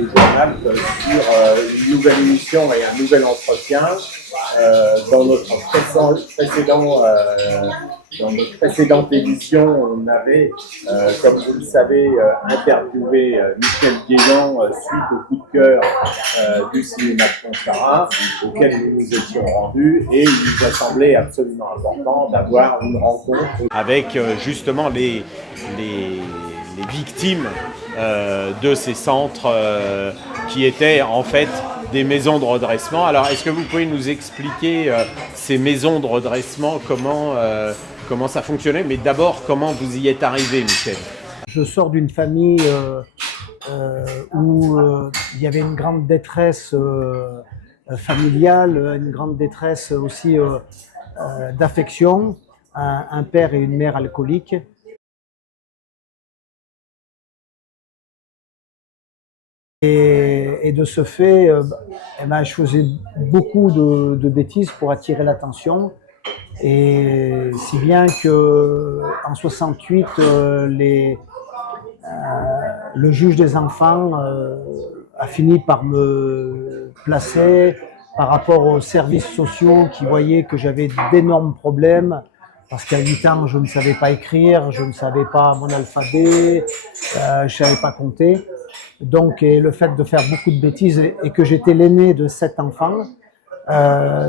le journal sur une nouvelle émission et un nouvel entretien. Dans notre précédente édition, on avait, comme vous le savez, interviewé Michel Guégan suite au coup de cœur du cinéma de Pontcharrat, auquel nous nous étions rendus, et il nous a semblé absolument important d'avoir une rencontre avec justement les victimes de ces centres qui étaient en fait des maisons de redressement. Alors, est-ce que vous pouvez nous expliquer ces maisons de redressement, comment ça fonctionnait, mais d'abord, comment vous y êtes arrivé, Michel? Je sors d'une famille où il y avait une grande détresse familiale, une grande détresse aussi d'affection, un père et une mère alcooliques. Et de ce fait, je faisais beaucoup de bêtises pour attirer l'attention. Et si bien que en 68, le juge des enfants a fini par me placer par rapport aux services sociaux qui voyaient que j'avais d'énormes problèmes. Parce qu'à 8 ans, je ne savais pas écrire, je ne savais pas mon alphabet, je ne savais pas compter. Donc, et le fait de faire beaucoup de bêtises et que j'étais l'aîné de 7 enfants,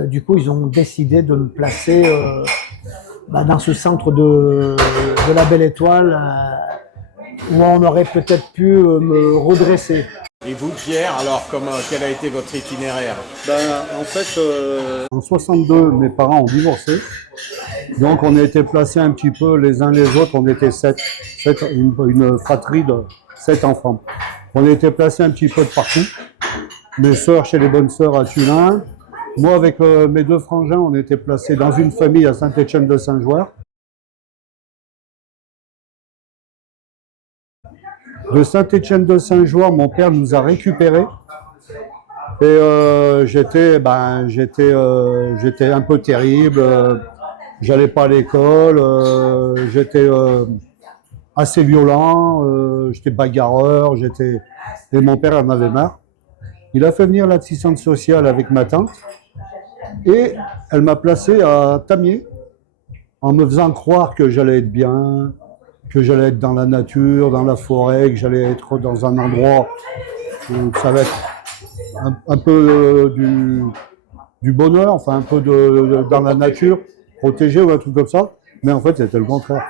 du coup, ils ont décidé de me placer dans ce centre de la Belle Étoile où on aurait peut-être pu me redresser. Et vous, Pierre, alors quel a été votre itinéraire? En fait, en 62, mes parents ont divorcé. Donc, on a été placés un petit peu les uns les autres. On était 7, une fratrie de 7 enfants. On a été placés un petit peu de partout. Mes sœurs chez les bonnes sœurs à Tullin. Moi, avec mes 2 frangins, on était placés dans une famille à Saint-Étienne-de-Saint-Joueur. De Saint-Étienne-de-Saint-Joueur, mon père nous a récupérés. Et j'étais un peu terrible. J'allais pas à l'école. J'étais assez violent. J'étais bagarreur. Et mon père en avait marre. Il a fait venir l'assistante sociale avec ma tante. Et elle m'a placé à Tamier en me faisant croire que j'allais être bien, que j'allais être dans la nature, dans la forêt, que j'allais être dans un endroit où ça va être un peu du bonheur, enfin un peu dans la nature, protégé ou un truc comme ça. Mais en fait, c'était le contraire.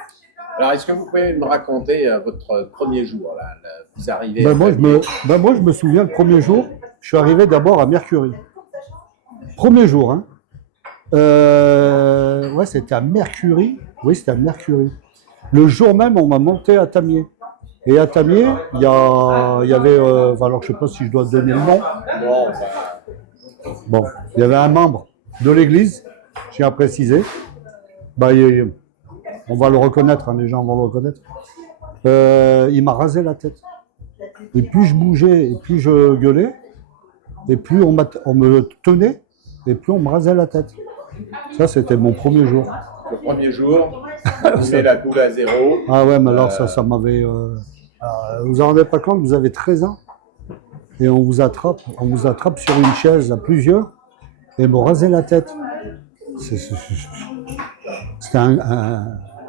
Alors, est-ce que vous pouvez me raconter votre premier jour là, vous arrivez moi, je me souviens, le premier jour, je suis arrivé d'abord à Mercury. Premier jour, hein. Ouais, c'était à Mercury. Oui, c'était à Mercury. Le jour même, on m'a monté à Tamier. Et à Tamier, il y avait, alors je ne sais pas si je dois donner le nom. Bon, il y avait un membre de l'église, je tiens à préciser. On va le reconnaître, hein, les gens vont le reconnaître. Il m'a rasé la tête. Et plus je bougeais, et plus je gueulais, et plus on me tenait, et plus on me rasait la tête. Ça, c'était mon premier jour. Le premier jour, vous avez la boule à zéro. Ah ouais, mais alors ça m'avait... vous vous en rendez pas compte, vous avez 13 ans, et on vous attrape sur une chaise à plusieurs, et me raser la tête. C'était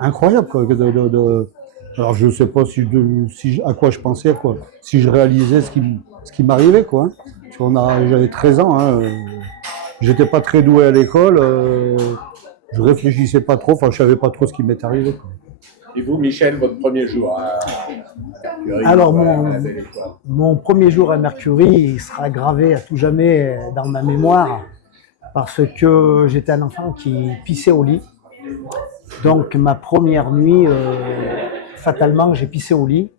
incroyable, quoi. Alors je ne sais pas à quoi je pensais, quoi. Si je réalisais ce qui m'arrivait, quoi. Hein. J'avais 13 ans, hein. J'étais pas très doué à l'école, je réfléchissais pas trop, enfin je savais pas trop ce qui m'est arrivé, quoi. Et vous, Michel, votre premier jour à Mercury? Alors, mon premier jour à Mercury, il sera gravé à tout jamais dans ma mémoire parce que j'étais un enfant qui pissait au lit. Donc, ma première nuit, fatalement, j'ai pissé au lit.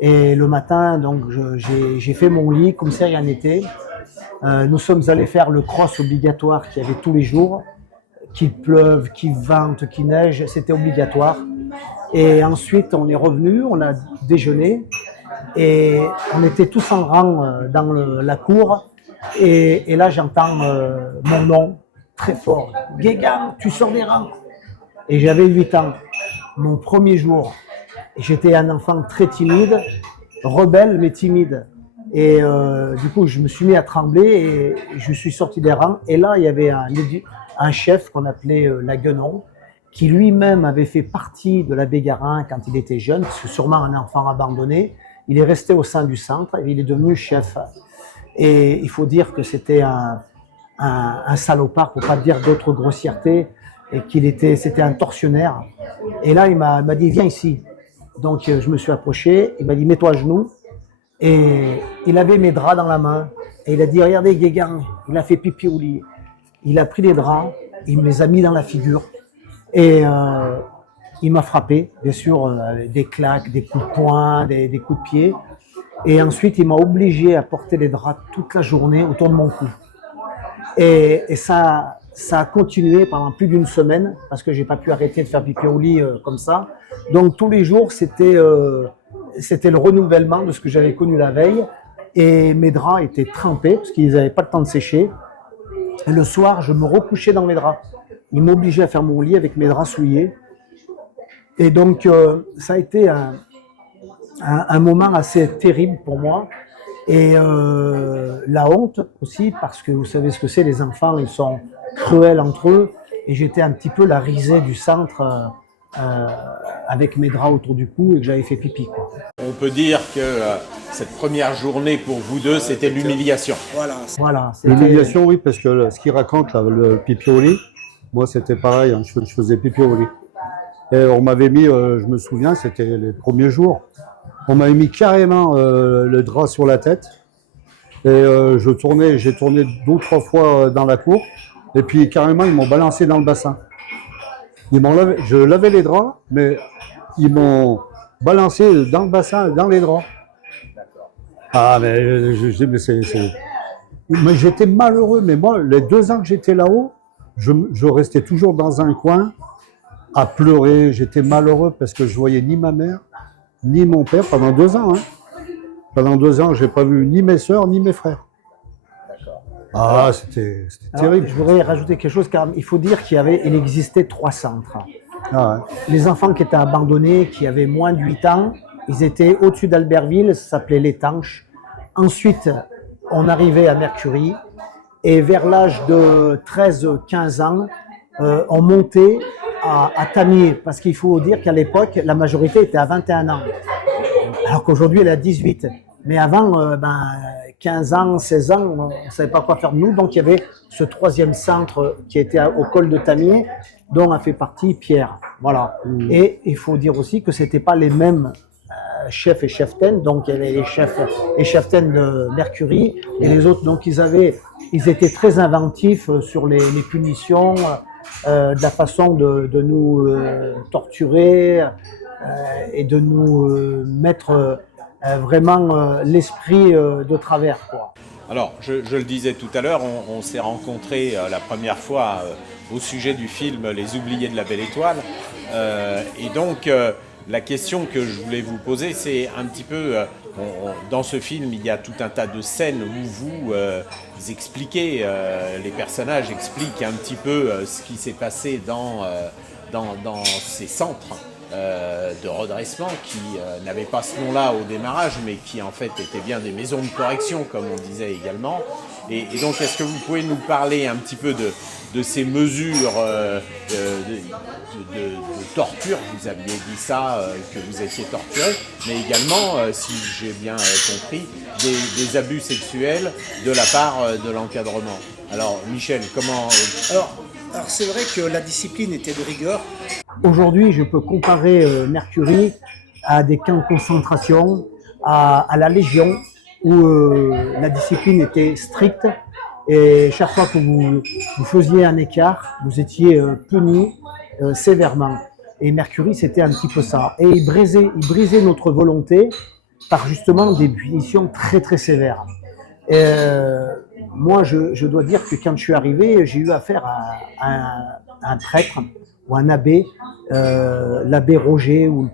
Et le matin, donc, j'ai fait mon lit comme si rien n'était. Nous sommes allés faire le cross obligatoire qu'il y avait tous les jours. Qu'il pleuve, qu'il vente, qu'il neige, c'était obligatoire. Et ensuite, on est revenu, on a déjeuné et on était tous en rang dans la cour. Et là, j'entends mon nom très fort. « Guégan, tu sors des rangs !» Et j'avais 8 ans. Mon premier jour, j'étais un enfant très timide, rebelle mais timide. Et du coup, je me suis mis à trembler et je suis sorti des rangs. Et là, il y avait un chef qu'on appelait Laguenon, qui lui-même avait fait partie de l'abbé Garin quand il était jeune, parce que sûrement un enfant abandonné. Il est resté au sein du centre et il est devenu chef. Et il faut dire que c'était un salopard, pour pas dire d'autres grossièretés, et c'était un tortionnaire. Et là, il m'a dit, viens ici. Donc, je me suis approché, il m'a dit, mets-toi à genoux. Et il avait mes draps dans la main. Et il a dit, regardez, Guégan, il a fait pipi au lit. Il a pris les draps, il me les a mis dans la figure. Et il m'a frappé, bien sûr, des claques, des coups de poing, des coups de pied. Et ensuite, il m'a obligé à porter les draps toute la journée autour de mon cou. Et ça a continué pendant plus d'une semaine, parce que j'ai pas pu arrêter de faire pipi au lit comme ça. Donc tous les jours, c'était le renouvellement de ce que j'avais connu la veille. Et mes draps étaient trempés, parce qu'ils n'avaient pas le temps de sécher. Et le soir, je me recouchais dans mes draps. Il m'obligeait à faire mon lit avec mes draps souillés. Et donc, ça a été un moment assez terrible pour moi. Et la honte aussi, parce que vous savez ce que c'est, les enfants, ils sont cruels entre eux. Et j'étais un petit peu la risée du centre avec mes draps autour du cou et que j'avais fait pipi, quoi. On peut dire que cette première journée pour vous deux, c'était l'humiliation. Voilà. L'humiliation, oui, parce que ce qu'il raconte, là, le pipi au lit, moi c'était pareil, hein, je faisais pipi au lit. Et on m'avait mis, je me souviens, c'était les premiers jours, on m'avait mis carrément le drap sur la tête. Et j'ai tourné 2 ou 3 fois dans la cour. Et puis carrément, ils m'ont balancé dans le bassin. Je lavais les draps, mais ils m'ont balancé dans le bassin, dans les draps. Ah, mais mais j'étais malheureux. Mais moi, les 2 ans que j'étais là-haut, je restais toujours dans un coin à pleurer. J'étais malheureux parce que je voyais ni ma mère, ni mon père pendant 2 ans. Hein. Pendant 2 ans, je n'ai pas vu ni mes sœurs, ni mes frères. Ah, c'était terrible. Je voudrais rajouter quelque chose, car il faut dire il existait 3 centres. Ah ouais. Les enfants qui étaient abandonnés, qui avaient moins de 8 ans, ils étaient au-dessus d'Albertville, ça s'appelait l'Étanche. Ensuite, on arrivait à Mercury, et vers l'âge de 13-15 ans, on montait à Tamier, parce qu'il faut dire qu'à l'époque, la majorité était à 21 ans, alors qu'aujourd'hui, elle est à 18. Mais avant, 15 ans, 16 ans, on ne savait pas quoi faire de nous. Donc, il y avait ce 3e centre qui était au col de Tamier, dont a fait partie Pierre. Voilà. Et il faut dire aussi que ce n'étaient pas les mêmes chefs et cheftaines. Donc, il y avait les chefs et cheftaines de Mercury et les autres. Donc, ils étaient très inventifs sur les punitions, de la façon de nous torturer et de nous mettre vraiment l'esprit de travers, quoi. Alors, je le disais tout à l'heure, on s'est rencontrés la première fois au sujet du film Les Oubliés de la Belle Étoile. Et donc, la question que je voulais vous poser, c'est un petit peu... dans ce film, il y a tout un tas de scènes où vous expliquez, les personnages expliquent un petit peu ce qui s'est passé dans ces centres de redressement qui n'avaient pas ce nom-là au démarrage, mais qui en fait étaient bien des maisons de correction, comme on disait également. Et donc, est-ce que vous pouvez nous parler un petit peu de ces mesures de torture? Vous aviez dit ça, que vous étiez torturé, mais également, si j'ai bien compris, des abus sexuels de la part de l'encadrement. Alors, Michel, comment... Alors c'est vrai que la discipline était de rigueur. Aujourd'hui, je peux comparer Mercury à des camps de concentration, à la Légion, où la discipline était stricte. Et chaque fois que vous faisiez un écart, vous étiez puni sévèrement. Et Mercury, c'était un petit peu ça. Et il brisait notre volonté par justement des punitions très très sévères. Et, moi, je dois dire que quand je suis arrivé, j'ai eu affaire à un prêtre ou un abbé, l'abbé Roger, ou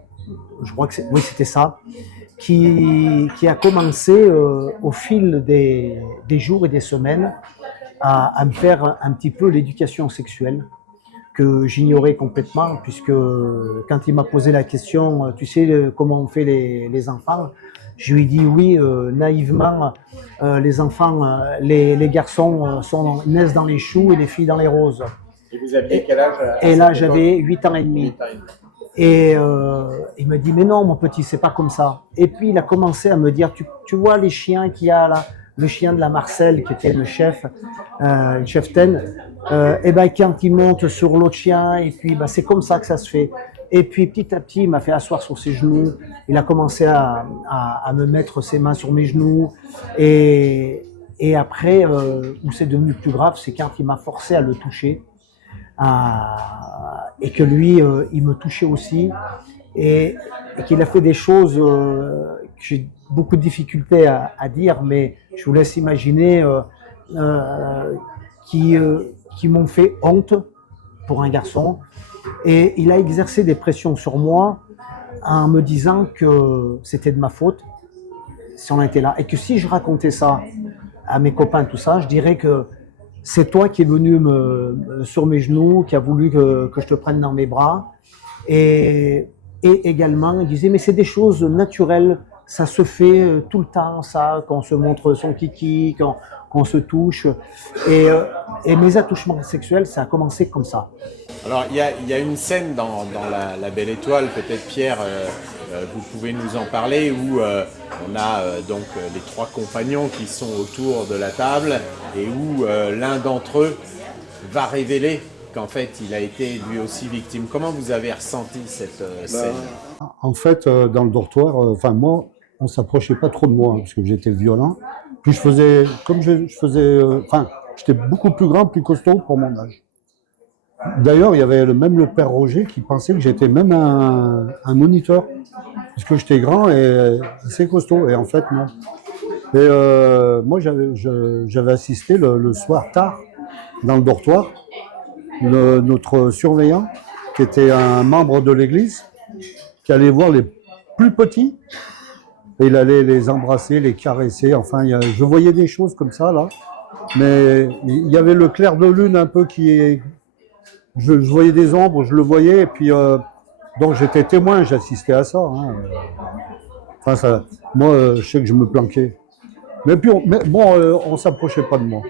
je crois que oui, c'était ça, qui a commencé au fil des jours et des semaines à me faire un petit peu l'éducation sexuelle que j'ignorais complètement, puisque quand il m'a posé la question, tu sais comment on fait les enfants, Je lui dis oui, naïvement, les enfants, les garçons naissent dans les choux et les filles dans les roses. Et vous aviez quel âge Et là, j'avais 8 ans et demi. 8 ans et demi. Et il me dit, mais non, mon petit, c'est pas comme ça. Et puis, il a commencé à me dire, tu vois les chiens qu'il y a là, le chien de la Marcel, qui était le chef, le cheftaine, et ben, quand il monte sur l'autre chien, et puis, ben, c'est comme ça que ça se fait. Et puis, petit à petit, il m'a fait asseoir sur ses genoux. Il a commencé à me mettre ses mains sur mes genoux. Et après, où c'est devenu plus grave, c'est quand il m'a forcé à le toucher. Et que lui, il me touchait aussi, et qu'il a fait des choses que j'ai beaucoup de difficultés à dire, mais je vous laisse imaginer, qui m'ont fait honte pour un garçon. Et il a exercé des pressions sur moi en me disant que c'était de ma faute si on était là, et que si je racontais ça à mes copains, tout ça, je dirais que c'est toi qui es venu sur mes genoux, qui a voulu que je te prenne dans mes bras. Et également, il disait, mais c'est des choses naturelles, ça se fait tout le temps, ça, qu'on se montre son kiki, qu'on se touche. Et mes attouchements sexuels, ça a commencé comme ça. Alors, il y a une scène dans la Belle Étoile, peut-être Pierre, vous pouvez nous en parler, où on a donc les 3 compagnons qui sont autour de la table et où l'un d'entre eux va révéler qu'en fait il a été lui aussi victime. Comment vous avez ressenti cette scène? En fait, dans le dortoir, moi, on s'approchait pas trop de moi, parce que j'étais violent. Puis je faisais, comme je faisais, j'étais beaucoup plus grand, plus costaud pour mon âge. D'ailleurs, il y avait même le père Roger qui pensait que j'étais même un moniteur, parce que j'étais grand et assez costaud, et en fait, non. Et moi, j'avais assisté le soir tard, dans le dortoir, notre surveillant, qui était un membre de l'église, qui allait voir les plus petits, et il allait les embrasser, les caresser, enfin, je voyais des choses comme ça, là, mais il y avait le clair de lune un peu qui est... Je voyais des ombres, je le voyais, et puis donc j'étais témoin, j'assistais à ça. Hein. Enfin, moi, je sais que je me planquais. Mais on s'approchait pas de moi.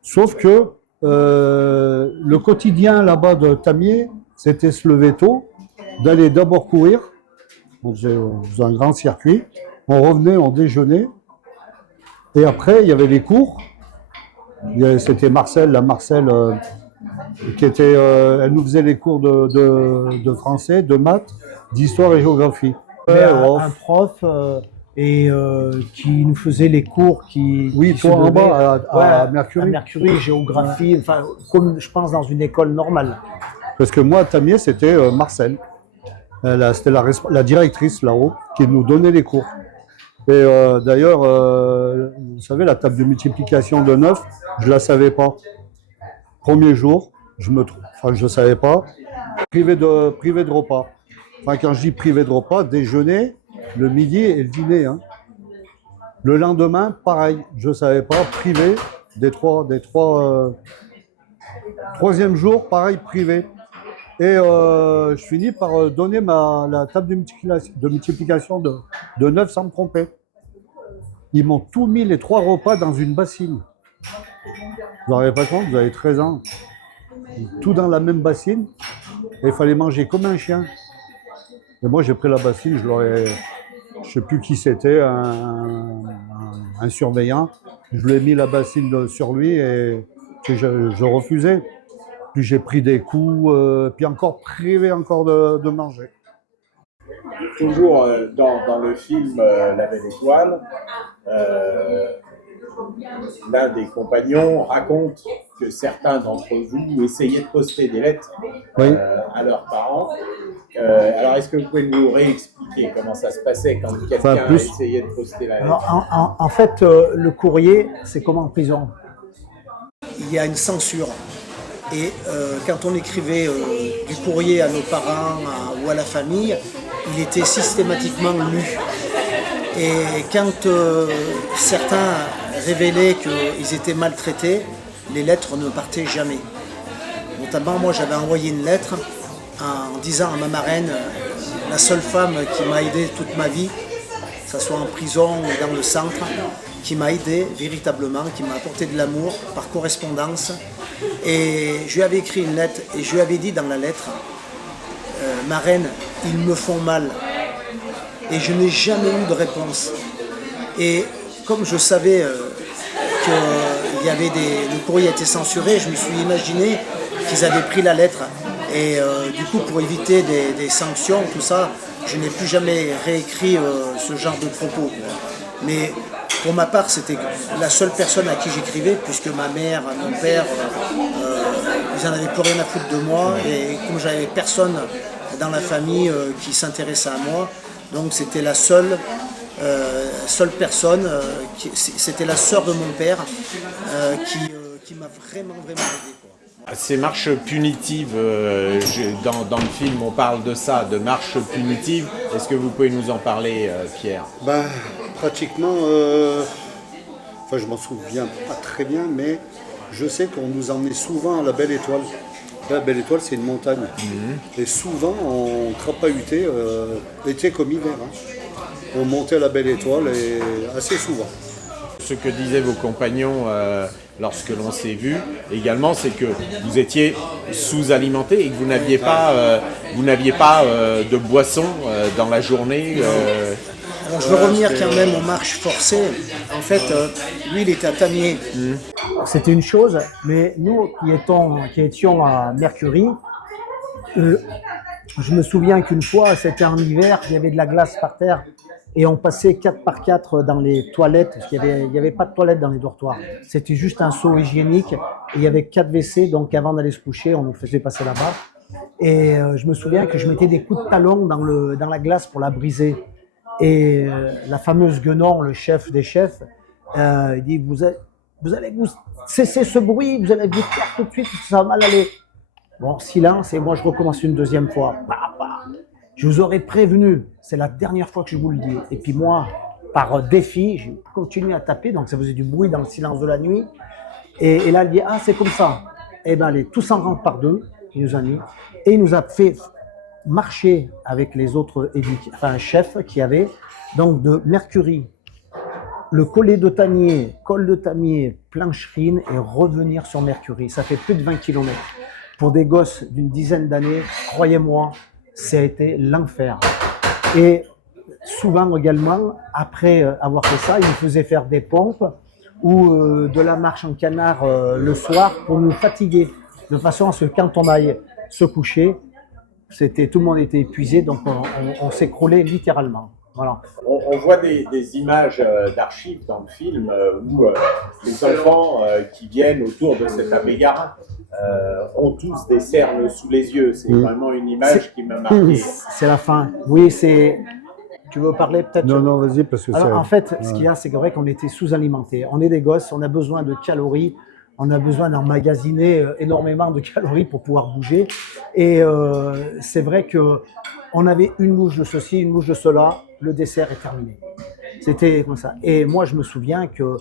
Sauf que le quotidien là-bas de Tamier, c'était se lever tôt, d'aller d'abord courir, on faisait un grand circuit, on revenait, on déjeunait, et après il y avait les cours. C'était Marcel, qui était, elle nous faisait les cours de français, de maths, d'histoire et géographie. Un prof qui nous faisait les cours Oui, toi en bas, à Mercury. À Mercury, géographie, enfin, comme je pense dans une école normale. Parce que moi, à Tamier, c'était Marcel. C'était la directrice là-haut qui nous donnait les cours. Et d'ailleurs, vous savez, la table de multiplication de 9, je ne la savais pas. Premier jour, je ne savais pas. Privé de repas. Enfin, quand je dis privé de repas, déjeuner, le midi et le dîner. Hein. Le lendemain, pareil, je ne savais pas, privé troisième jour, pareil, privé. Et je finis par donner la table de multiplication de 9 sans me tromper. Ils m'ont tout mis les 3 repas dans une bassine. Vous n'en avez pas compte, vous avez 13 ans. Tout dans la même bassine. Et il fallait manger comme un chien. Et moi, j'ai pris la bassine, je ne sais plus qui c'était, un surveillant. Je lui ai mis la bassine sur lui et je refusais. Puis j'ai pris des coups, puis encore privé de manger. Toujours dans le film La Belle Étoile, l'un des compagnons raconte que certains d'entre vous essayaient de poster des lettres à leurs parents. Alors, est-ce que vous pouvez nous réexpliquer comment ça se passait quand quelqu'un essayait de poster la lettre? Alors, en fait, le courrier, c'est comme en prison. Il y a une censure. Et quand on écrivait du courrier à nos parents ou à la famille, il était systématiquement lu. Et quand certains révélaient qu'ils étaient maltraités, les lettres ne partaient jamais. Notamment, moi, j'avais envoyé une lettre en disant à ma marraine, la seule femme qui m'a aidé toute ma vie, que ce soit en prison ou dans le centre, qui m'a aidé véritablement, qui m'a apporté de l'amour par correspondance. Et je lui avais écrit une lettre et je lui avais dit dans la lettre, ma reine, ils me font mal. Et je n'ai jamais eu de réponse. Et comme je savais que le courrier était censuré, je me suis imaginé qu'ils avaient pris la lettre. Et du coup, pour éviter des sanctions, tout ça, je n'ai plus jamais réécrit ce genre de propos. Mais pour ma part, c'était la seule personne à qui j'écrivais, puisque ma mère, mon père, ils n'en avaient plus rien à foutre de moi. Et comme j'avais personne dans la famille qui s'intéressait à moi, donc c'était la seule personne, c'était la sœur de mon père qui m'a vraiment aidé, quoi. Ces marches punitives, dans le film, on parle de ça, de marches punitives. Est-ce que vous pouvez nous en parler, Pierre? Pratiquement, je m'en souviens pas très bien, mais je sais qu'on nous emmenait souvent à la Belle Étoile. La Belle Étoile, c'est une montagne. Et souvent, on crapahutait, été comme hiver. On montait à la Belle Étoile et assez souvent. Ce que disaient vos compagnons lorsque l'on s'est vu également, c'est que vous étiez sous-alimenté et que vous n'aviez pas, de boisson dans la journée. Alors je veux revenir quand même aux marches forcées. En fait, lui, il était à Tamier. C'était une chose, mais nous qui étions à Mercury, je me souviens qu'une fois, c'était en hiver, il y avait de la glace par terre et on passait 4 par 4 dans les toilettes, parce qu'il n'y avait pas de toilettes dans les dortoirs. C'était juste un seau hygiénique et il y avait 4 WC, donc avant d'aller se coucher, on nous faisait passer là-bas. Et je me souviens que je mettais des coups de talon dans la glace pour la briser. Et la fameuse Guenon, le chef des chefs, il dit vous allez cesser ce bruit, vous allez vous taire tout de suite, ça va mal aller. Bon, silence, et moi je recommence une deuxième fois. Je vous aurais prévenu, c'est la dernière fois que je vous le dis. Et puis moi, par défi, j'ai continué à taper, donc ça faisait du bruit dans le silence de la nuit. Et là, il dit c'est comme ça. Eh bien, allez, tous en rentrent par deux, il nous a mis, et il nous a fait marcher avec les autres chefs qu'il y avait, donc de Mercury, le collet de Tamier, col de Tamier, Plancherine, et revenir sur Mercury. Ça fait plus de 20 km. Pour des gosses d'une dizaine d'années, croyez-moi, ça a été l'enfer. Et souvent également, après avoir fait ça, ils nous faisaient faire des pompes ou de la marche en canard le soir pour nous fatiguer, de façon à ce que quand on aille se coucher, tout le monde était épuisé, donc on s'écroulait littéralement. Voilà. On voit des images d'archives dans le film où les enfants qui viennent autour de cet abbé-garin ont tous des cernes sous les yeux. C'est vraiment une image qui m'a marqué. C'est la fin. Oui, c'est. Tu veux parler peut-être? Non, vas-y, parce que alors, en fait, ce qu'il y a, c'est vrai qu'on était sous-alimentés. On est des gosses, on a besoin de calories. On a besoin d'emmagasiner énormément de calories pour pouvoir bouger. Et c'est vrai qu'on avait une louche de ceci, une louche de cela, le dessert est terminé. C'était comme ça. Et moi, je me souviens que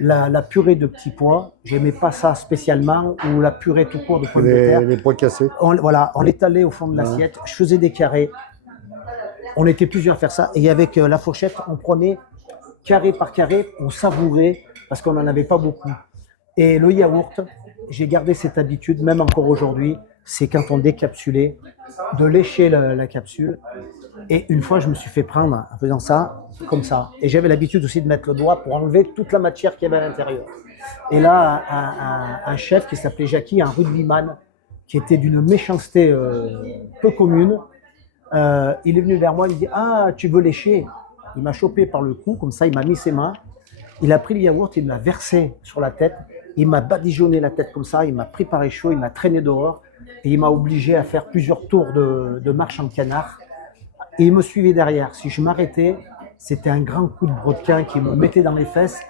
la purée de petits pois, j'aimais pas ça spécialement, ou la purée tout court de pommes de terre. Les pois cassés. On l'étalait au fond de l'assiette, je faisais des carrés. On était plusieurs à faire ça. Et avec la fourchette, on prenait carré par carré, on savourait, parce qu'on n'en avait pas beaucoup. Et le yaourt, j'ai gardé cette habitude, même encore aujourd'hui, c'est quand on décapsulait, de lécher la capsule. Et une fois, je me suis fait prendre en faisant ça, comme ça. Et j'avais l'habitude aussi de mettre le doigt pour enlever toute la matière qu'il y avait à l'intérieur. Et là, un chef qui s'appelait Jackie, un rugbyman, qui était d'une méchanceté peu commune, il est venu vers moi, il me dit « Ah, tu veux lécher ?» Il m'a chopé par le cou, comme ça, il m'a mis ses mains. Il a pris le yaourt, il me l'a versé sur la tête. Il m'a badigeonné la tête comme ça, il m'a pris par les cheveux, il m'a traîné dehors et il m'a obligé à faire plusieurs tours de marche en canard. Et il me suivait derrière. Si je m'arrêtais, c'était un grand coup de brodequin qui me mettait dans les fesses.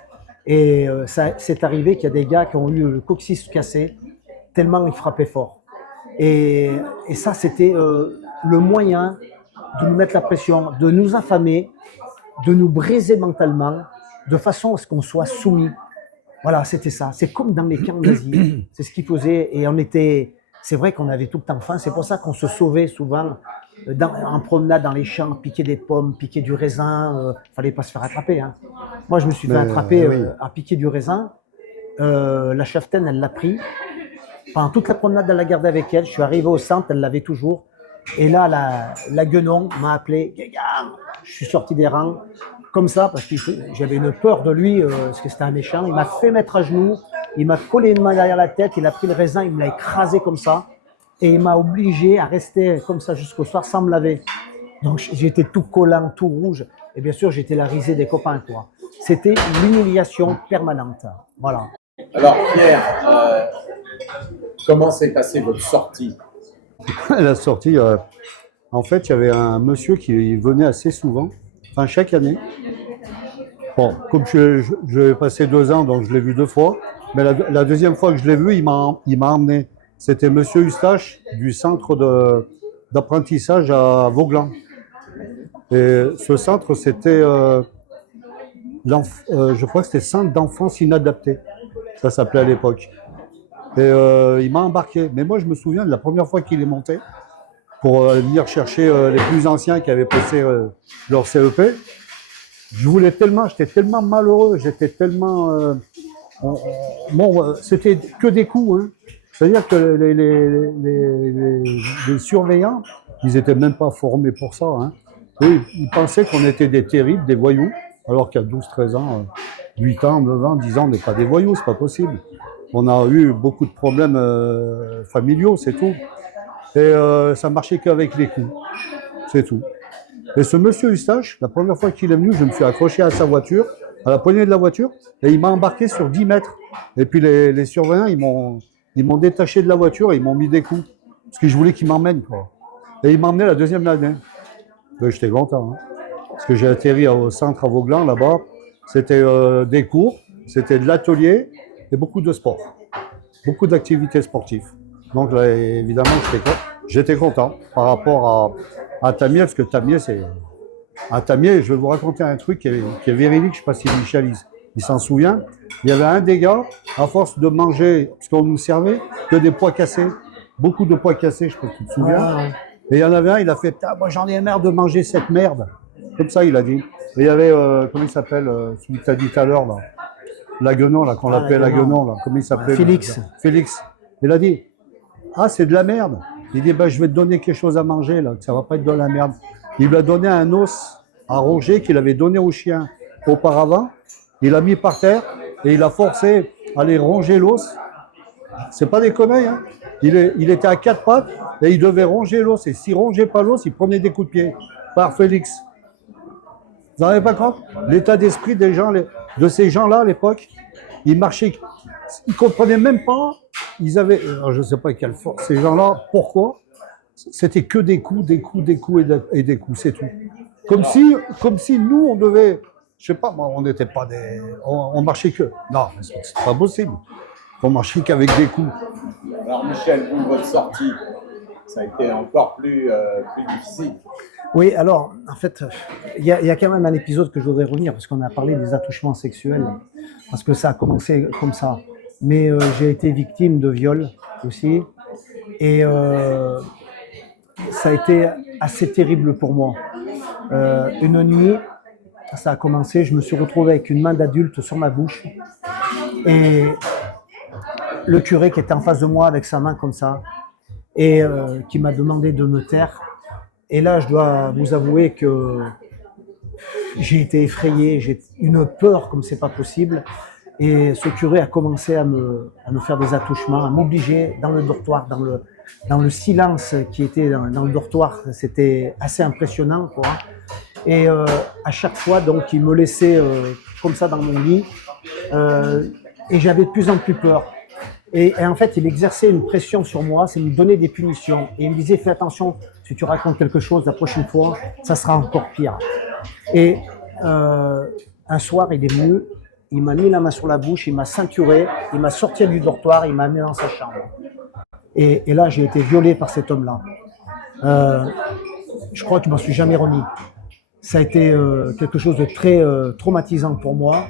Et c'est arrivé qu'il y a des gars qui ont eu le coccyx cassé, tellement ils frappaient fort. Et ça, c'était le moyen de nous mettre la pression, de nous affamer, de nous briser mentalement, de façon à ce qu'on soit soumis. Voilà, c'était ça. C'est comme dans les camps nazis. C'est ce qu'ils faisaient. Et c'est vrai qu'on avait tout le temps faim. C'est pour ça qu'on se sauvait souvent en promenade dans les champs, piquer des pommes, piquer du raisin. Fallait pas se faire attraper. Hein. Moi, je me suis fait attraper oui. à piquer du raisin. La chaftaine, elle l'a pris. Pendant toute la promenade, elle l'a gardé avec elle. Je suis arrivé au centre, elle l'avait toujours. Et là, la guenon m'a appelé. Guégan. Je suis sorti des rangs comme ça parce que j'avais une peur de lui parce que c'était un méchant. Il m'a fait mettre à genoux. Il m'a collé une main derrière la tête. Il a pris le raisin, il me l'a écrasé comme ça. Et il m'a obligé à rester comme ça jusqu'au soir sans me laver. Donc j'étais tout collant, tout rouge. Et bien sûr, j'étais la risée des copains, quoi. C'était l'humiliation permanente. Voilà. Alors Pierre, comment s'est passée votre sortie? La sortie, en fait, il y avait un monsieur qui venait assez souvent, enfin chaque année. Bon, comme je vais passer 2 ans, donc je l'ai vu 2 fois. Mais la deuxième fois que je l'ai vu, il m'a emmené. C'était Monsieur Eustache du centre d'apprentissage à Vauglans. Et ce centre, c'était, je crois que c'était Centre d'enfance inadaptés. Ça s'appelait à l'époque. Et il m'a embarqué. Mais moi, je me souviens de la première fois qu'il est monté pour venir chercher les plus anciens qui avaient passé leur CEP. Je voulais tellement, j'étais tellement malheureux, j'étais tellement... bon, c'était que des coups. Hein. C'est-à-dire que les surveillants, ils étaient même pas formés pour ça. Hein. Eux, ils pensaient qu'on était des terribles, des voyous, alors qu'à 12, 13 ans, 8 ans, 9 ans, 10 ans, on n'est pas des voyous, c'est pas possible. On a eu beaucoup de problèmes familiaux, c'est tout. Et ça marchait qu'avec les coups, c'est tout. Et ce monsieur Eustache, la première fois qu'il est venu, je me suis accroché à sa voiture, à la poignée de la voiture, et il m'a embarqué sur 10 mètres. Et puis les surveillants, ils m'ont détaché de la voiture et ils m'ont mis des coups. Parce que je voulais qu'ils m'emmènent, quoi. Et ils m'emmenaient la deuxième année. J'étais content, hein. Parce que j'ai atterri au centre à Vauglans, là-bas. C'était des cours, c'était de l'atelier et beaucoup de sport. Beaucoup d'activités sportives. Donc là, évidemment, j'étais content par rapport à Tamier, parce que Tamier, c'est... À Tamier, je vais vous raconter un truc qui est véridique, je ne sais pas si Michel il s'en souvient. Il y avait un des gars, à force de manger, parce qu'on nous servait, que des pois cassés. Beaucoup de pois cassés, je ne sais pas si tu te souviens. Ouais. Et il y en avait un, il a fait « moi j'en ai marre de manger cette merde ». Comme ça, il a dit. Et il y avait, comment il s'appelle, celui que tu as dit tout à l'heure, là. Laguenon, là, qu'on l'appelait Laguenon, là. Comment il s'appelait? Félix. Félix. Il a dit « Ah, c'est de la merde ». Il dit je vais te donner quelque chose à manger, là, que ça ne va pas être de la merde. Il lui a donné un os à Roger qu'il avait donné au chien auparavant. Il l'a mis par terre et il a forcé à aller ronger l'os. C'est pas des conneries, hein. Il était à 4 pattes et il devait ronger l'os. Et s'il rongeait pas l'os, il prenait des coups de pied par Félix. Vous n'en avez pas compte? L'état d'esprit des gens, de ces gens-là à l'époque, ils marchaient, ils comprenaient même pas. Ils avaient, je ne sais pas quelle force, ces gens-là, pourquoi? C'était que des coups, des coups, des coups et des coups, c'est tout. Comme si nous, on devait, je sais pas, on n'était pas des, on marchait que. Non, mais c'est pas possible. On marchait qu'avec des coups. Alors Michel, vous, votre sortie, ça a été encore plus difficile. Oui, alors, en fait, il y a quand même un épisode que je voudrais revenir, parce qu'on a parlé des attouchements sexuels, parce que ça a commencé comme ça. Mais j'ai été victime de viol aussi, et ça a été assez terrible pour moi. Une nuit, ça a commencé, je me suis retrouvé avec une main d'adulte sur ma bouche, et le curé qui était en face de moi avec sa main comme ça, et qui m'a demandé de me taire. Et là, je dois vous avouer que j'ai été effrayé, j'ai une peur comme c'est pas possible. Et ce curé a commencé à me faire des attouchements, à m'obliger dans le dortoir, dans le silence qui était dans le dortoir. C'était assez impressionnant, quoi. Et à chaque fois, donc, il me laissait comme ça dans mon lit. Et j'avais de plus en plus peur. Et en fait, il exerçait une pression sur moi, c'est me donner des punitions. Et il me disait, fais attention, si tu racontes quelque chose la prochaine fois, ça sera encore pire. Et un soir, il est venu, il m'a mis la main sur la bouche, il m'a ceinturé, il m'a sorti du dortoir, il m'a amené dans sa chambre. Et là, j'ai été violé par cet homme-là. Je crois que je ne m'en suis jamais remis. Ça a été quelque chose de très traumatisant pour moi.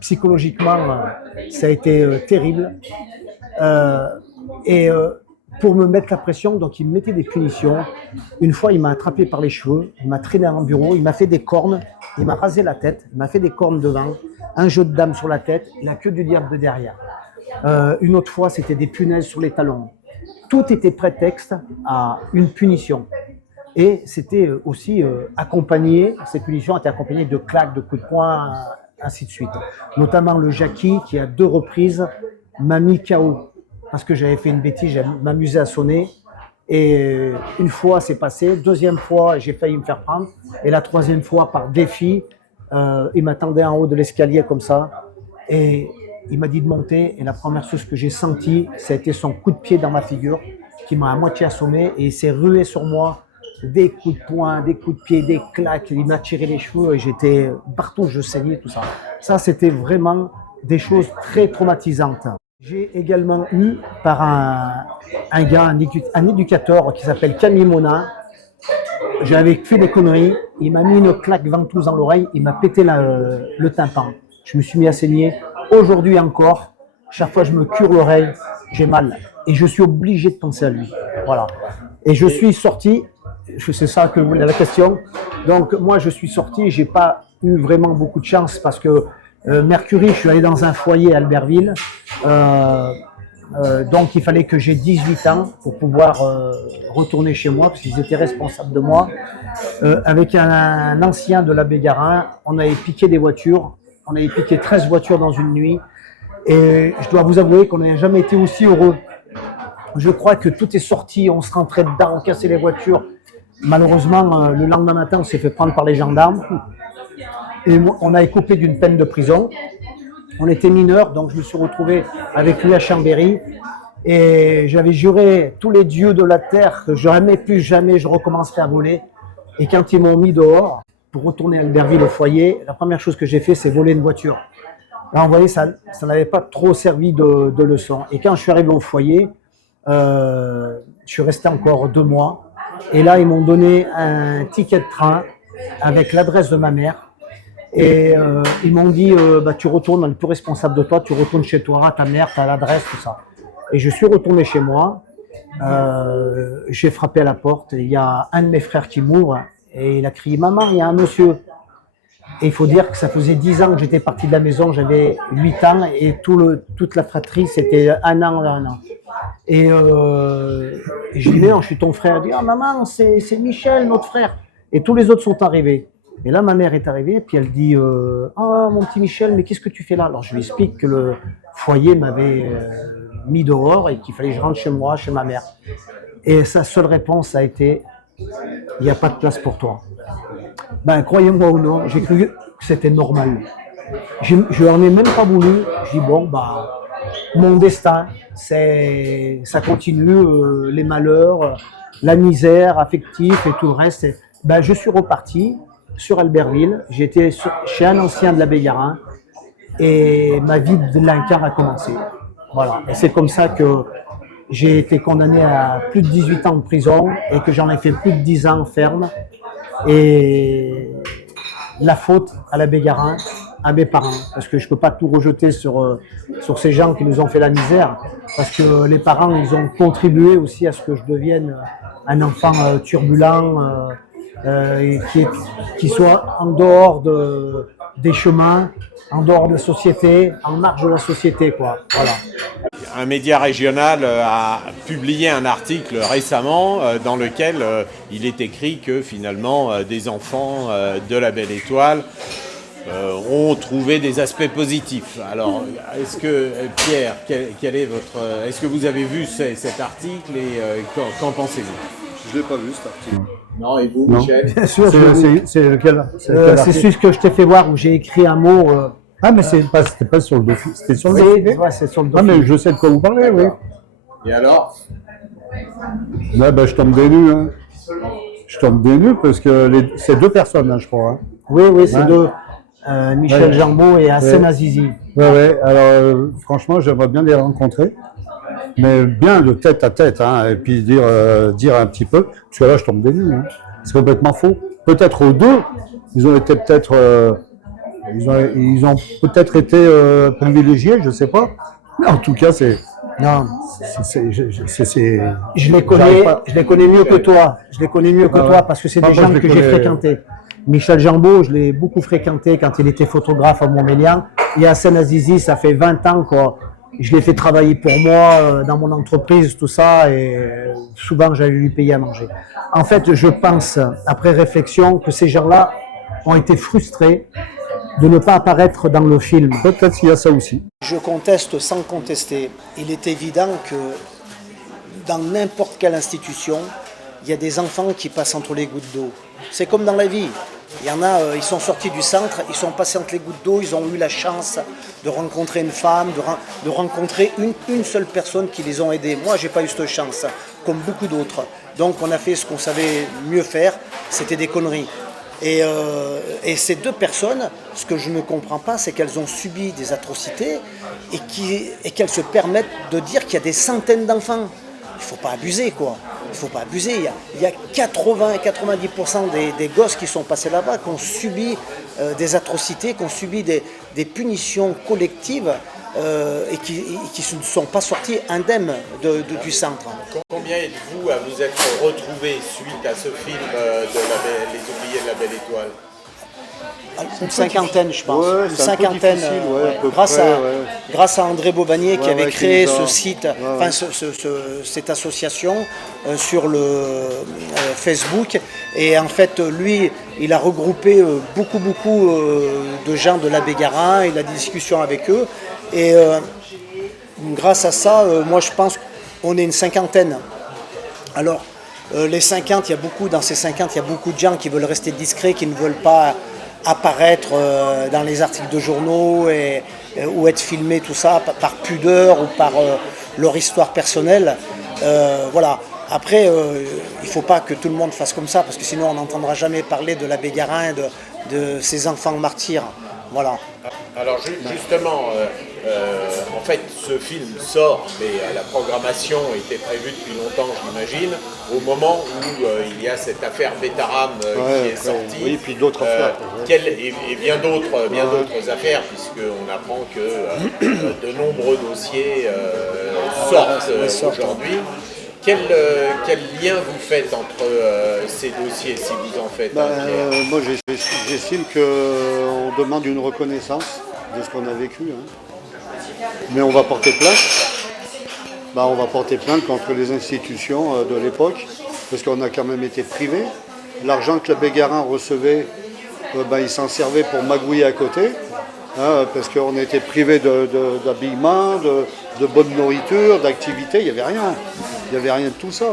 Psychologiquement, ça a été terrible. Et pour me mettre la pression. Donc, il me mettait des punitions. Une fois, il m'a attrapé par les cheveux, il m'a traîné dans le bureau, il m'a fait des cornes, il m'a rasé la tête, il m'a fait des cornes devant, un jeu de dames sur la tête, la queue du diable de derrière. Une autre fois, c'était des punaises sur les talons. Tout était prétexte à une punition. Et c'était aussi accompagné, cette punition était accompagnée de claques, de coups de poing, ainsi de suite. Notamment le Jackie qui, à 2 reprises, m'a mis KO. Parce que j'avais fait une bêtise, j'ai m'amusé à sonner. Et une fois, c'est passé. Deuxième fois, j'ai failli me faire prendre. Et la troisième fois, par défi, il m'attendait en haut de l'escalier comme ça. Et il m'a dit de monter. Et la première chose que j'ai sentie, c'était son coup de pied dans ma figure qui m'a à moitié assommé. Et il s'est rué sur moi. Des coups de poing, des coups de pied, des claques. Il m'a tiré les cheveux et j'étais partout, je saignais, tout ça. Ça, c'était vraiment des choses très traumatisantes. J'ai également eu par un gars, un éducateur qui s'appelle Camille Mona. J'avais fait des conneries. Il m'a mis une claque ventouse dans l'oreille. Il m'a pété le tympan. Je me suis mis à saigner. Aujourd'hui encore, chaque fois que je me cure l'oreille, j'ai mal. Et je suis obligé de penser à lui. Voilà. Et je suis sorti. C'est ça que vous la question. Donc moi je suis sorti, j'ai pas eu vraiment beaucoup de chance parce que Mercury, je suis allé dans un foyer à Albertville, donc il fallait que j'ai 18 ans pour pouvoir retourner chez moi parce qu'ils étaient responsables de moi. Avec un ancien de l'abbé Garin, on avait piqué des voitures, on avait piqué 13 voitures dans une nuit et je dois vous avouer qu'on n'a jamais été aussi heureux. Je crois que tout est sorti, on se rentrait dedans, on cassait les voitures. Malheureusement, le lendemain matin, on s'est fait prendre par les gendarmes et on a écopé d'une peine de prison. On était mineurs, donc je me suis retrouvé avec lui à Chambéry et j'avais juré tous les dieux de la terre que jamais plus jamais je recommencerai à voler. Et quand ils m'ont mis dehors pour retourner à Albertville au foyer, la première chose que j'ai fait, c'est voler une voiture. Là, vous voyez, ça n'avait pas trop servi de leçon. Et quand je suis arrivé au foyer, je suis resté encore 2 mois. Et là, ils m'ont donné un ticket de train avec l'adresse de ma mère. Et ils m'ont dit, tu retournes, on est plus responsable de toi, tu retournes chez toi, ta mère, tu as l'adresse, tout ça. Et je suis retourné chez moi, j'ai frappé à la porte, et il y a un de mes frères qui m'ouvre, et il a crié, maman, il y a un monsieur. Et il faut dire que ça faisait 10 ans que j'étais parti de la maison, j'avais 8 ans, et toute la fratrie, c'était 1 an, 1 an. Et je dis, non, je suis ton frère. Il dit, ah maman, c'est Michel, notre frère. Et tous les autres sont arrivés. Et là, ma mère est arrivée, puis elle dit, oh mon petit Michel, mais qu'est-ce que tu fais là? Alors je lui explique que le foyer m'avait mis dehors et qu'il fallait que je rentre chez moi, chez ma mère. Et sa seule réponse a été, il n'y a pas de place pour toi. Ben, croyez-moi ou non, j'ai cru que c'était normal. Je n'en ai même pas voulu. Je dis, bon, mon destin, ça continue, les malheurs, la misère affective et tout le reste. Je suis reparti sur Albertville. J'étais chez un ancien de l'abbé Garin et ma vie de délinquant a commencé. Voilà. Et c'est comme ça que j'ai été condamné à plus de 18 ans de prison et que j'en ai fait plus de 10 ans ferme. Et la faute à l'abbé Garin, à mes parents, parce que je ne peux pas tout rejeter sur ces gens qui nous ont fait la misère, parce que les parents, ils ont contribué aussi à ce que je devienne un enfant turbulent, qui soit en dehors des chemins, en dehors de la société, en marge de la société, quoi. Voilà. Un média régional a publié un article récemment dans lequel il est écrit que finalement des enfants de la Belle Étoile ont trouvé des aspects positifs. Alors, est-ce que, Pierre, quel est votre... Est-ce que vous avez vu cet article et qu'en pensez-vous? Je ne l'ai pas vu cet article. Non, et vous, Non. Michel? Bien sûr, C'est lequel? c'est celui que je t'ai fait voir où j'ai écrit un mot. Ah, mais c'était pas sur le dossier. C'était sur le Oui, dossier. ouais, c'est sur le Ah, dossier. mais je sais de quoi vous parlez, oui. Et alors? Là, je tombe des nues. Hein. Je tombe des nues parce que c'est 2 personnes, hein, je crois. Hein. Oui, c'est Ouais. deux. Michel Ouais. Jambeau et Hassan Ouais. Azizi. Ouais. Alors, franchement, j'aimerais bien les rencontrer. Mais bien de tête à tête, hein, et puis dire un petit peu. Parce que là, je tombe des nues. Hein. C'est complètement faux. Peut-être aux 2, ils ont été peut-être... ils ont peut-être été privilégiés, je sais pas. Mais en tout cas, c'est Non, C'est- je les J'arrive pas. connais mieux que toi. Je les connais mieux que Ah ouais. toi parce que c'est Moi, des moi, gens je les que j'ai connais. fréquentés. Michel Jambeau, je l'ai beaucoup fréquenté quand il était photographe à Montmélian. Et Hassan Azizi, ça fait 20 ans que je l'ai fait travailler pour moi dans mon entreprise, tout ça, et souvent j'allais lui payer à manger. En fait, je pense, après réflexion, que ces gens-là ont été frustrés de ne pas apparaître dans le film. Peut-être qu'il y a ça aussi. Je conteste sans contester. Il est évident que dans n'importe quelle institution, il y a des enfants qui passent entre les gouttes d'eau. C'est comme dans la vie. Il y en a, ils sont sortis du centre, ils sont passés entre les gouttes d'eau, ils ont eu la chance de rencontrer une femme, de rencontrer une seule personne qui les ont aidés. Moi, j'ai pas eu cette chance, comme beaucoup d'autres. Donc, on a fait ce qu'on savait mieux faire, c'était des conneries. Et ces deux personnes, ce que je ne comprends pas, c'est qu'elles ont subi des atrocités et qu'elles se permettent de dire qu'il y a des centaines d'enfants. Il ne faut pas abuser, quoi. Il ne faut pas abuser. Il y a 80-90% des gosses qui sont passés là-bas, qui ont subi des atrocités, qui ont subi des punitions collectives et qui ne sont pas sortis indemnes du centre. Combien êtes-vous à vous être retrouvés suite à ce film Les Oubliés de la Belle Étoile? Une cinquantaine, je pense. Ouais, Une c'est un peu cinquantaine. difficile, ouais, à peu grâce, près, à, ouais. grâce à André Beauvanier qui Ouais, avait ouais, créé qui nous a- ce site, ouais, enfin ouais. cette association sur le Facebook. Et en fait, lui, il a regroupé beaucoup de gens de l'abbé Garin. Il a des discussions avec eux. Et grâce à ça, moi, je pense qu'on est une cinquantaine. Alors, les 50, dans ces 50, il y a beaucoup de gens qui veulent rester discrets, qui ne veulent pas apparaître dans les articles de journaux ou être filmés, tout ça, par pudeur ou par leur histoire personnelle. Voilà. Après, il ne faut pas que tout le monde fasse comme ça, parce que sinon on n'entendra jamais parler de l'abbé Garin, de ces enfants martyrs. Voilà. Alors justement, en fait, ce film sort, mais la programmation était prévue depuis longtemps, j'imagine, au moment où il y a cette affaire Betaram qui est sortie. Oui, puis d'autres affaires. Et bien d'autres affaires, puisqu'on apprend que de nombreux dossiers sortent aujourd'hui. Quel lien vous faites entre ces dossiers, si vous en faites un, Pierre? Moi, j'estime qu'on demande une reconnaissance de ce qu'on a vécu. Mais on va porter plainte. On va porter plainte contre les institutions de l'époque, parce qu'on a quand même été privés. L'argent que l'abbé Garin recevait, il s'en servait pour magouiller à côté, parce qu'on était privés d'habillement, de bonne nourriture, d'activité, il n'y avait rien. Il n'y avait rien de tout ça.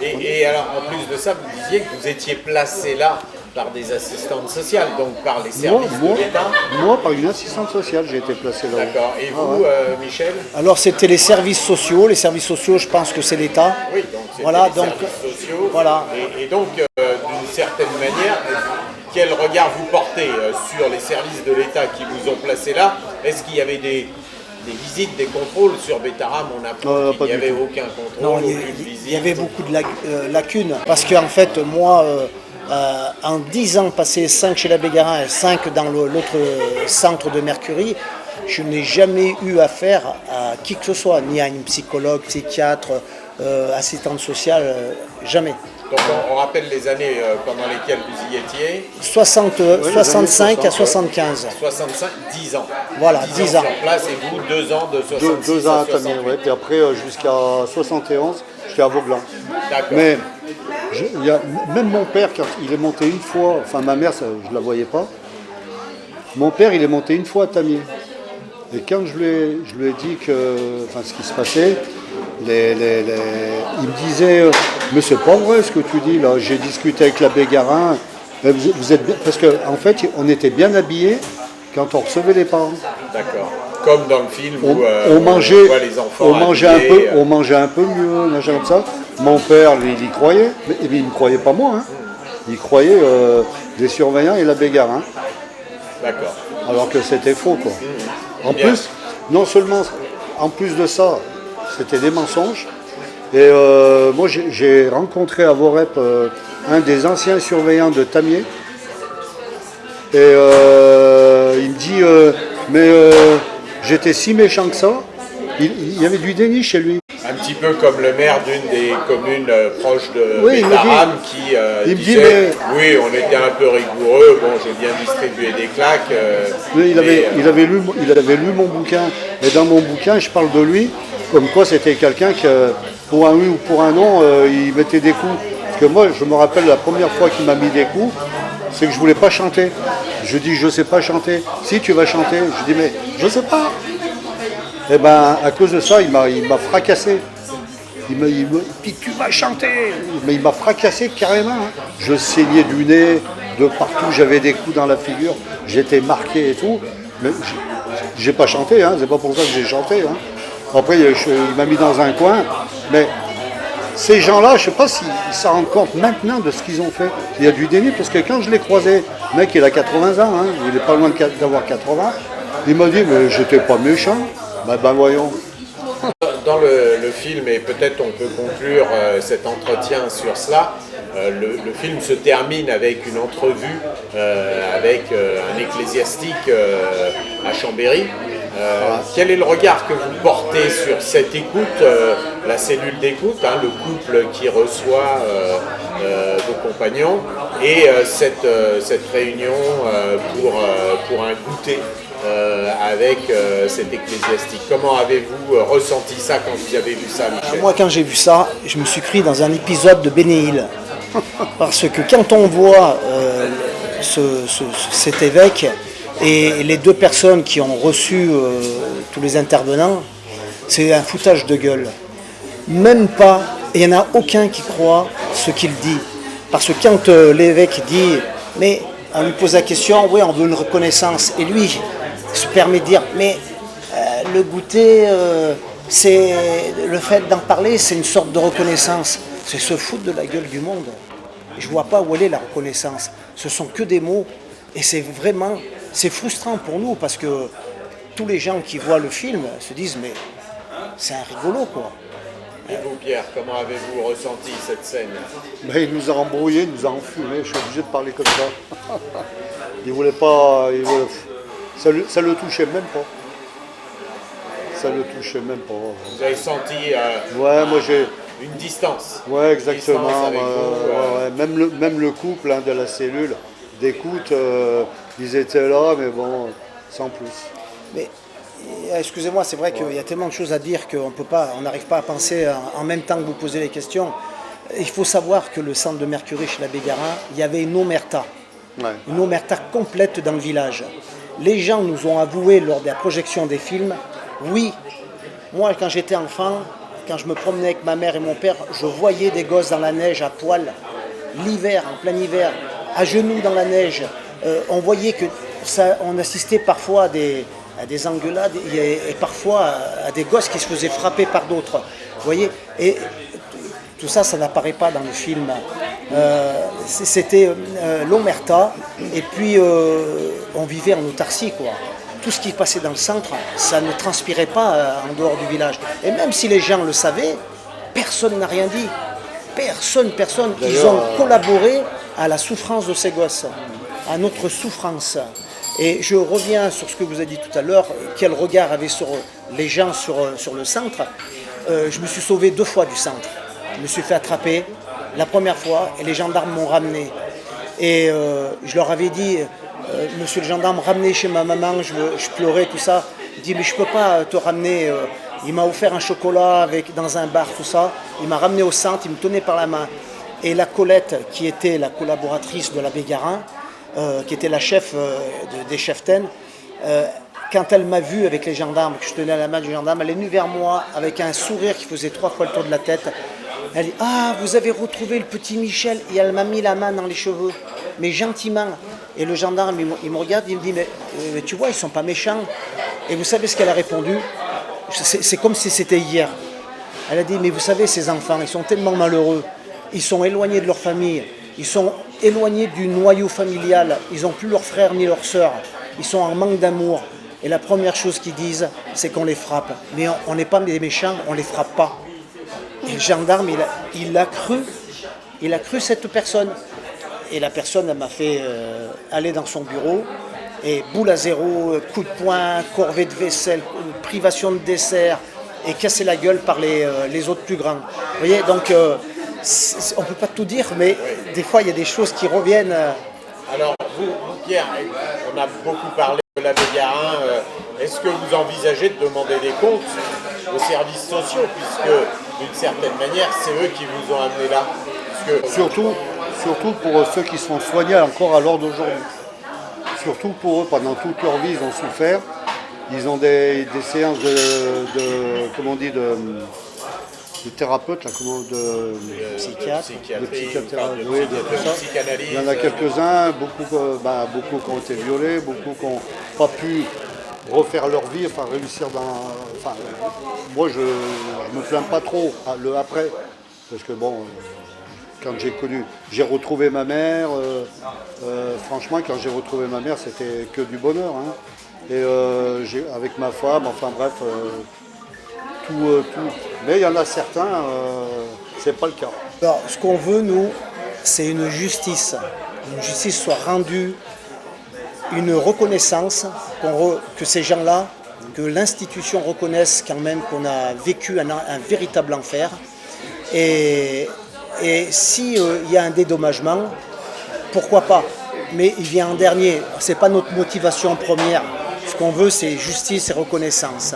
Et alors, en plus de ça, vous disiez que vous étiez placé là par des assistantes sociales, donc par les services de l'État. Moi, par une assistante sociale, j'ai été placé là. D'accord. Et vous, Michel? Alors c'était les services sociaux. Les services sociaux, je pense que c'est l'État. Oui, donc c'était Voilà, les donc, services sociaux. voilà. Et donc, d'une certaine manière, quel regard vous portez sur les services de l'État qui vous ont placé là? Est-ce qu'il y avait des visites, des contrôles sur Betaram? On apprend qu'il n'y avait aucun contrôle, Non, aucune visite. il y avait beaucoup de lacunes. Parce qu'en fait, moi, en 10 ans passés, 5 chez l'abbé Garin et 5 dans l'autre centre de Mercury, je n'ai jamais eu affaire à qui que ce soit, ni à une psychologue, psychiatre, assistante sociale, jamais. Donc on rappelle les années pendant lesquelles vous y étiez. 65 à 75. 65, 10 ans. Voilà, 10 ans. sur place et vous, 2 ans de 66 2 ans à à Tamier, 68. ouais. Puis après, jusqu'à 71, j'étais à Vauglan. D'accord. Mais même mon père, quand il est monté une fois, enfin ma mère, je ne la voyais pas, mon père, il est monté une fois à Tamier. Et quand je lui ai dit ce qui se passait, il me disait mais c'est pas vrai ce que tu dis là, j'ai discuté avec l'abbé Garin, vous êtes bien, parce qu'en fait on était bien habillés quand on recevait les parents. D'accord. Comme dans le film où On mangeait, voit les enfants on mangeait un habillés, peu, on mangeait un peu mieux, machin comme ça. Mon père, lui, il y croyait, mais il ne me croyait pas moi. Il croyait les surveillants et l'abbé Garin. D'accord. Alors que c'était faux, quoi. En Bien. plus, non seulement, en plus de ça, c'était des mensonges. Et moi, j'ai rencontré à Vorep un des anciens surveillants de Tamier. Et il me dit, j'étais si méchant que ça. il y avait du déni chez lui. Un petit peu comme le maire d'une des communes proches de Oui, il me Bétarame qui il me dit, disait oui, on était un peu rigoureux, bon, j'ai bien distribué des claques. Oui, il avait lu mon bouquin. Et dans mon bouquin, je parle de lui comme quoi c'était quelqu'un qui, pour un oui ou pour un non, il mettait des coups. Parce que moi, je me rappelle la première fois qu'il m'a mis des coups, c'est que je voulais pas chanter. Je dis, je sais pas chanter. Si, tu vas chanter. Je dis, mais je sais pas. Et ben, à cause de ça, il m'a fracassé. Puis tu vas chanter. Mais il m'a fracassé carrément. Hein. Je saignais du nez, de partout, j'avais des coups dans la figure, j'étais marqué et tout. Mais j'ai pas chanté, hein. C'est pas pour ça que j'ai chanté. Hein. Après, il m'a mis dans un coin. Mais ces gens-là, je sais pas s'ils s'en rendent compte maintenant de ce qu'ils ont fait. Il y a du déni parce que quand je l'ai croisé, le mec il a 80 ans, hein, il est pas loin d'avoir 80, il m'a dit mais j'étais pas méchant. Ben voyons. Dans le film, et peut-être on peut conclure cet entretien sur cela, le film se termine avec une entrevue avec un ecclésiastique à Chambéry. Quel est le regard que vous portez sur cette écoute, la cellule d'écoute, hein, le couple qui reçoit vos compagnons, et cette réunion pour un goûter avec cet ecclésiastique? Comment avez-vous ressenti ça quand vous avez vu ça, Michel? Moi, quand j'ai vu ça, je me suis pris dans un épisode de Bénéil. Parce que quand on voit cet évêque et les deux personnes qui ont reçu tous les intervenants, c'est un foutage de gueule. Même pas, il n'y en a aucun qui croit ce qu'il dit. Parce que quand l'évêque dit, mais on lui pose la question, oui, on veut une reconnaissance. Et lui se permet de dire, mais le goûter, c'est le fait d'en parler, c'est une sorte de reconnaissance. C'est se foutre de la gueule du monde. Je ne vois pas où elle est la reconnaissance. Ce sont que des mots. Et c'est frustrant pour nous parce que tous les gens qui voient le film se disent, mais c'est un rigolo, quoi. Et vous, Pierre, comment avez-vous ressenti cette scène? Ben, il nous a embrouillés, il nous a enfumés, je suis obligé de parler comme ça. Il voulait pas. Ça le touchait même pas. Ça le touchait même pas. Vous avez senti ouais, moi j'ai. une distance? Ouais, exactement. Une distance avec vous, ouais. Même le couple hein, de la cellule d'écoute, ils étaient là, mais bon, sans plus. Mais excusez-moi, c'est vrai qu'il y a tellement de choses à dire qu'on n'arrive pas à penser en même temps que vous posez les questions. Il faut savoir que le centre de Mercury chez l'abbé Garin, il y avait une omerta. Ouais. Une omerta complète dans le village. Les gens nous ont avoué lors de la projection des films, oui, moi quand j'étais enfant, quand je me promenais avec ma mère et mon père, je voyais des gosses dans la neige à poil, l'hiver, en plein hiver, à genoux dans la neige. On voyait que on assistait parfois à des engueulades et parfois à des gosses qui se faisaient frapper par d'autres. Vous voyez, et tout ça, ça n'apparaît pas dans le film. C'était l'omerta et puis on vivait en autarcie, quoi. Tout ce qui passait dans le centre, ça ne transpirait pas en dehors du village. Et même si les gens le savaient, personne n'a rien dit. Personne. Ils ont collaboré à la souffrance de ces gosses, à notre souffrance. Et je reviens sur ce que vous avez dit tout à l'heure, quel regard avait sur les gens sur le centre. Je me suis sauvé 2 fois du centre. Je me suis fait attraper la première fois et les gendarmes m'ont ramené. Et je leur avais dit, monsieur le gendarme, ramenez chez ma maman, je pleurais, tout ça. Il dit, mais je ne peux pas te ramener. Il m'a offert un chocolat dans un bar, tout ça. Il m'a ramené au centre, il me tenait par la main. Et la Colette, qui était la collaboratrice de l'abbé Garin, qui était la chef des cheftaines, quand elle m'a vu avec les gendarmes, que je tenais à la main du gendarme, elle est venue vers moi avec un sourire qui faisait 3 fois le tour de la tête. Elle dit, ah, vous avez retrouvé le petit Michel. Et elle m'a mis la main dans les cheveux, mais gentiment. Et le gendarme, il me regarde, il me dit, mais tu vois, ils ne sont pas méchants. Et vous savez ce qu'elle a répondu? C'est comme si c'était hier. Elle a dit, mais vous savez, ces enfants, ils sont tellement malheureux. Ils sont éloignés de leur famille. Ils sont éloignés du noyau familial. Ils n'ont plus leurs frères ni leurs sœurs. Ils sont en manque d'amour. Et la première chose qu'ils disent, c'est qu'on les frappe. Mais on n'est pas des méchants, on ne les frappe pas. Et le gendarme, il a cru cette personne. Et la personne, elle m'a fait aller dans son bureau. Et boule à zéro, coup de poing, corvée de vaisselle, privation de dessert, et cassé la gueule par les autres plus grands. Vous voyez, donc on ne peut pas tout dire, mais des fois il y a des choses qui reviennent. Alors, vous, Pierre, on a beaucoup parlé de l'abbé Garin. Est-ce que vous envisagez de demander des comptes aux services sociaux, puisque d'une certaine manière, c'est eux qui vous ont amené là? Surtout pour ceux qui sont soignés encore à l'heure d'aujourd'hui. Surtout pour eux, pendant toute leur vie, ils ont souffert. Ils ont des séances comment on dit, de thérapeutes, là, de psychiatrie, oui, de tout ça. Il y en a quelques-uns, beaucoup qui ont été violés, beaucoup qui n'ont pas pu refaire leur vie, enfin réussir dans. Enfin, moi je me plains pas trop le après, parce que bon, quand j'ai retrouvé ma mère, franchement quand j'ai retrouvé ma mère c'était que du bonheur, hein. Et avec ma femme, enfin bref, tout. Mais il y en a certains, c'est pas le cas. Alors, ce qu'on veut, nous, c'est une justice soit rendue, une reconnaissance, que ces gens-là, que l'institution reconnaisse quand même qu'on a vécu un véritable enfer. Et si il y a un dédommagement, pourquoi pas? Mais il vient en dernier. C'est pas notre motivation première. Ce qu'on veut, c'est justice et reconnaissance.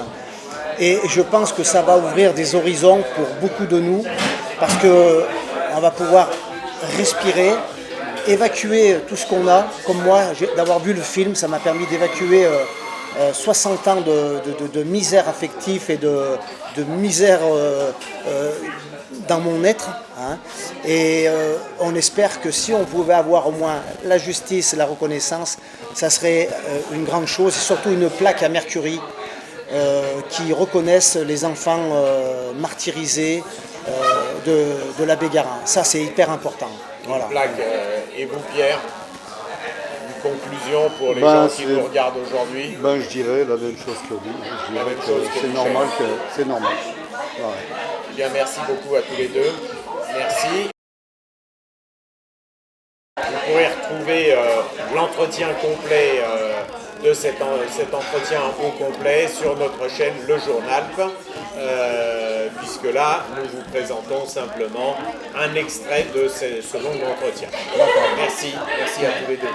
Et je pense que ça va ouvrir des horizons pour beaucoup de nous, parce qu'on va pouvoir respirer, évacuer tout ce qu'on a. Comme moi, d'avoir vu le film, ça m'a permis d'évacuer 60 ans de misère affective et de misère dans mon être. Hein. Et on espère que si on pouvait avoir au moins la justice et la reconnaissance, ça serait une grande chose, et surtout une plaque à Mercury qui reconnaissent les enfants martyrisés de l'abbé Garin. Ça, c'est hyper important. Voilà. Plaque, et vous, Pierre, une conclusion pour les gens qui nous regardent aujourd'hui? Je dirais la même chose que vous. Je dirais que c'est normal. Ouais. Bien, merci beaucoup à tous les deux. Merci. Vous pourrez retrouver l'entretien complet de cet entretien au complet sur notre chaîne Le Journalp, puisque là, nous vous présentons simplement un extrait de ce long entretien. Merci à tous les deux.